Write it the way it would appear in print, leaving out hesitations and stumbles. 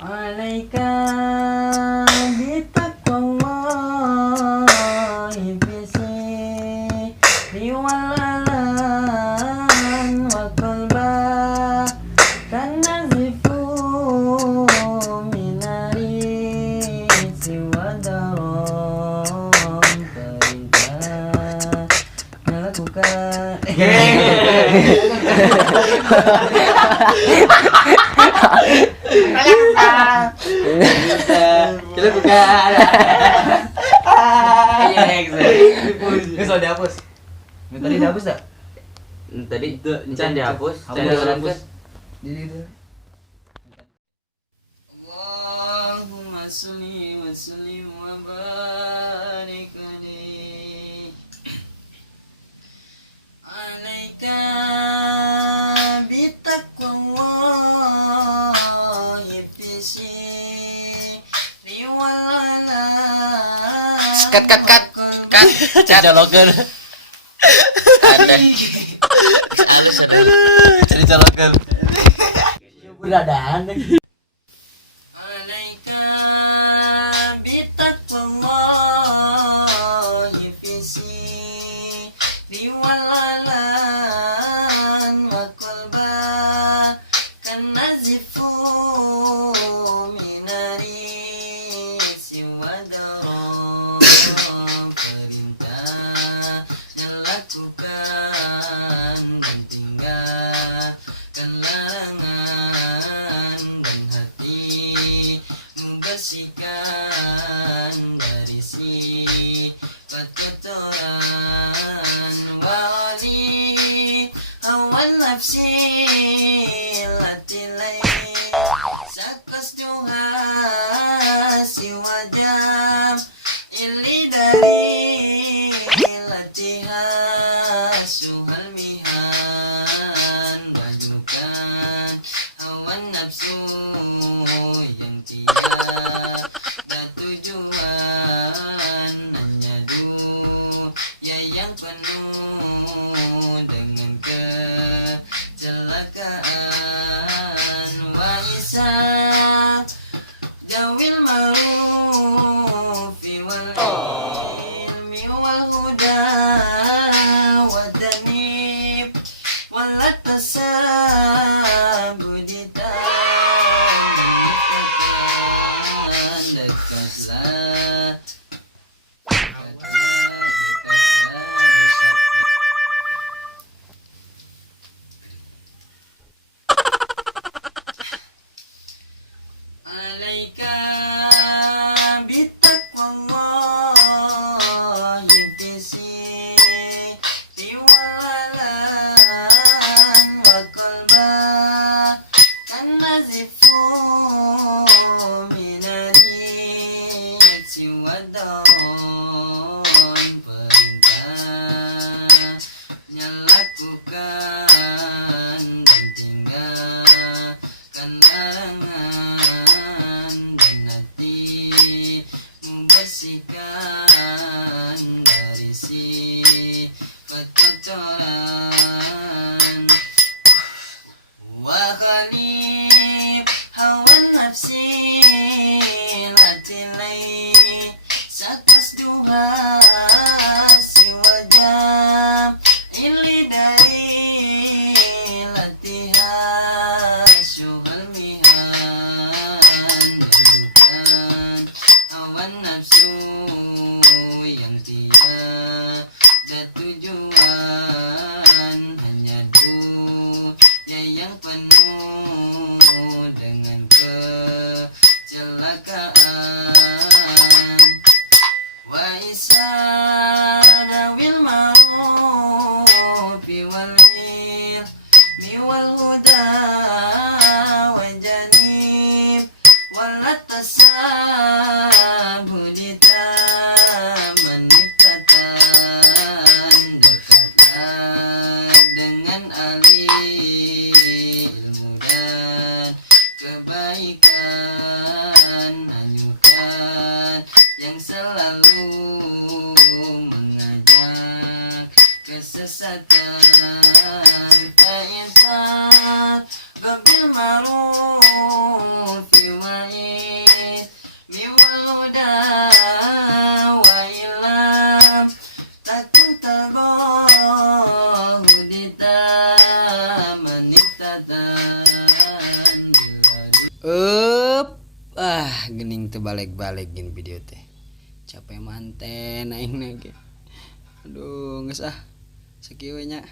Alaika bitaqwallahi fi riwalan wa qalba kanazifu minari siwadarom perintah melakukan Coba buka. Iya, next. Ini soal dihapus. Ini tadi dihapus tak? Tadi can dihapus, can dihapus. Jadi itu. Allahumma sholli wa sallim wa barik alaihi alaika bitaqwallahi fi riwalan Cut. Colokan. Ada. Cari colokan. Beradaan deh. alaika bitaqwallahi fi riwalan wa qalba kanazifu minari siwadarom perintah yang lakukan dan tinggalkan larangan dan hati membersihkan dari sifat kotoran wali awal nafsi latilai sakas Tuhan si wajam ili dari latihan suhal mihan bajukan awan nafsu yang tiada tujuan hanya dunia yang penuh dengan kecelakaan wa isab jawil ma'rufi wal ilmi wal huda wa danib wal tasabudita dekatlah alaika bitaqwallahi fi riwalan wa qalba kanazifu minari siwadaron perintahnya lakukan dan tinggalkan larangan dan hati membersihkan dari sifat kotoran wa khalif hawan nafsi latilai sakas duha si wajah ili dari latihan syuhal mihan bukan awan nafsu yang tiada tujuan hanya dunia yang penuh dengan kecelakaan wa isana wil ma'rufi wal ilmi wal huda wa janib wal tasabudita meniptatan dekatlah dengan ahli ilmu dan kebaikan hanyutkan yang selalu mengajak kesesatan fa'insan bil ma'rufi wa sallallahu dita manitatan. Gening teu balik-balik gini video teh. Capek manten aing ge. Aduh, geus sakieu we nya.